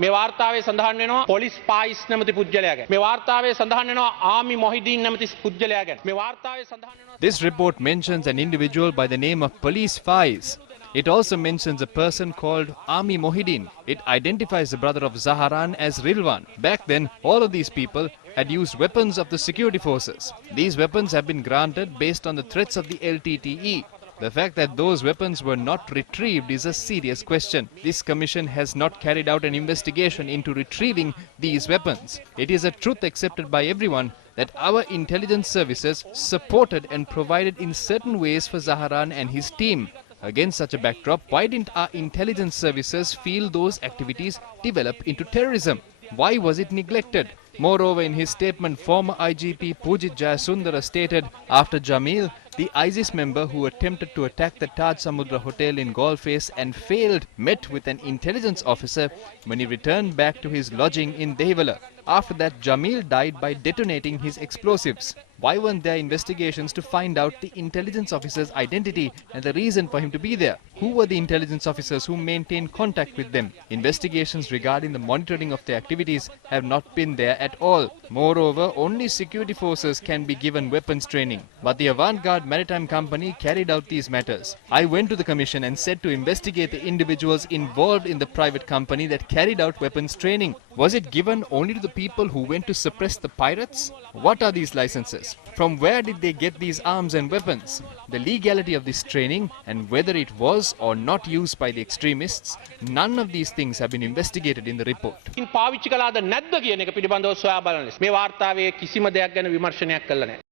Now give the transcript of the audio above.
මේ වාර්තාවේ සඳහන් වෙනවා පොලිස් පායිස් නැමැති පුද්ගලයා ගැන. මේ වාර්තාවේ සඳහන් වෙනවා ආමි මොහිදීන් නැමැති පුද්ගලයා ගැන. මේ වාර්තාවේ සඳහන් වෙනවා. This report mentions an individual by the name of Police Faiz. It also mentions a person called Ami Mohideen. It identifies the brother of Zaharan as Rilwan. Back then, all of these people had used weapons of the security forces. These weapons have been granted based on the threats of the LTTE. The fact that those weapons were not retrieved is a serious question. This commission has not carried out an investigation into retrieving these weapons. It is a truth accepted by everyone that our intelligence services supported and provided in certain ways for Zaharan and his team. Against such a backdrop, why didn't our intelligence services feel those activities develop into terrorism? Why was it neglected? Moreover, in his statement, former IGP Pujit Jayasundara stated, after Jamil, the ISIS member who attempted to attack the Taj Samudra Hotel in Gaulface and failed, met with an intelligence officer when he returned back to his lodging in Dehiwala. After that, Jamil died by detonating his explosives. Why weren't there investigations to find out the intelligence officer's identity and the reason for him to be there? Who were the intelligence officers who maintained contact with them? Investigations regarding the monitoring of their activities have not been there at all. Moreover, only security forces can be given weapons training. But the Avantgarde Maritime Company carried out these matters. I went to the commission and said to investigate the individuals involved in the private company that carried out weapons training. Was it given only to the people who went to suppress the pirates? What are these licenses? From where did they get these arms and weapons? The legality of this training and whether it was or not used by the extremists, none of these things have been investigated in the report. පාවිච්චි කළාද නැද්ද කියන එක පිළිබඳව සොයා බලන ලෙස මේ වාර්තාවේ කිසිම දෙයක් ගැන විමර්ශනයක් කළා නැහැ.